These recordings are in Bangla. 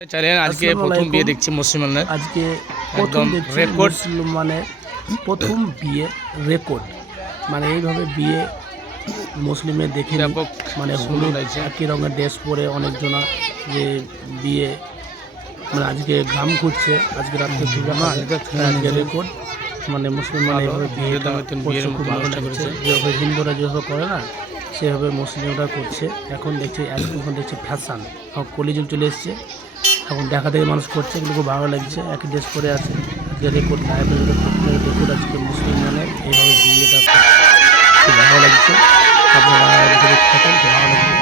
চ্যানেল আজকে প্রথম বিয়ে দেখছি মুসলমানের। আজকে প্রথম দেখছি রেকর্ড মানে প্রথম বিয়ে রেকর্ড, মানে এইভাবে বিয়ে মুসলিমের দেখে মানে হলুদ একই রঙের ড্রেস পরে অনেকজনা যে বিয়ে মানে আজকে গ্রাম ঘুরছে, আজকে রাত্রে আজকে রেকর্ড মানে মুসলিম মানে এইভাবে বিয়েটা করছে, খুব ভালো লাগছে। যেভাবে হিন্দুরা যেভাবে করে না সেভাবে মুসলিমরা করছে। এখন দেখছি এখন দেখছি ফ্যাশন, কলিযুগ চলে এসছে, এখন দেখা দেখে মানুষ করছে, কিন্তু খুব ভালো লাগছে। একই ড্রেস পরে আছে, যে রেকর্ড রেকর্ড আজকে মুসলিম মানে এইভাবে বিয়েটা খুব ভালো লাগছে। আপনারা থাকেন খুব ভালো লাগবে,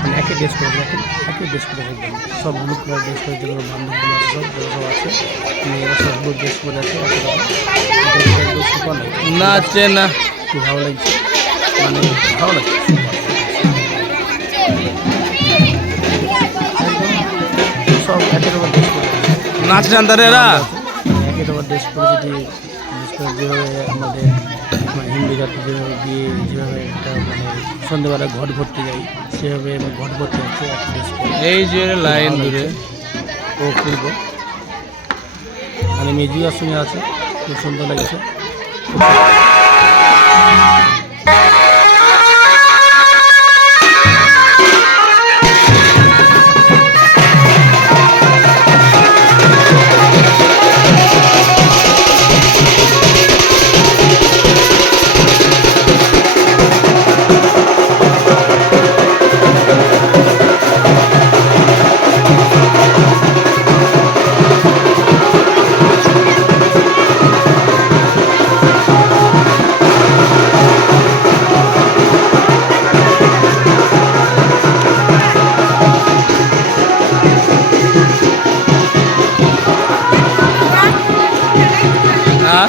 মানে একই ড্রেস করে দেখেন, একই ড্রেস করে দেখবেন, সব হলুদ কালার ড্রেস করে যেগুলো বান্ধবগুলো আছে সব আছে, মেয়েরা সব হলুদ ড্রেস করে আছে। সুপার লাগছে, নাচে না, খুব ভালো লাগছে, মানে ভালো লাগছে। সব একের ওপর ড্রেস করে নাচ এরা একের ওপর ড্রেস করে, যদি বিশেষ করে যেভাবে আমাদের মানে হিন্দু জাতি যেভাবে বিয়ে যেভাবে একটা মানে সন্ধ্যেবেলা ঘট ভরতে যাই সেভাবে ঘট ভরতে যাচ্ছে এক ড্রেস করে। এই যে লাইন দূরে ও খুলবো মানে মিউজিকের সঙ্গে আছে, খুব সুন্দর লাগছে। না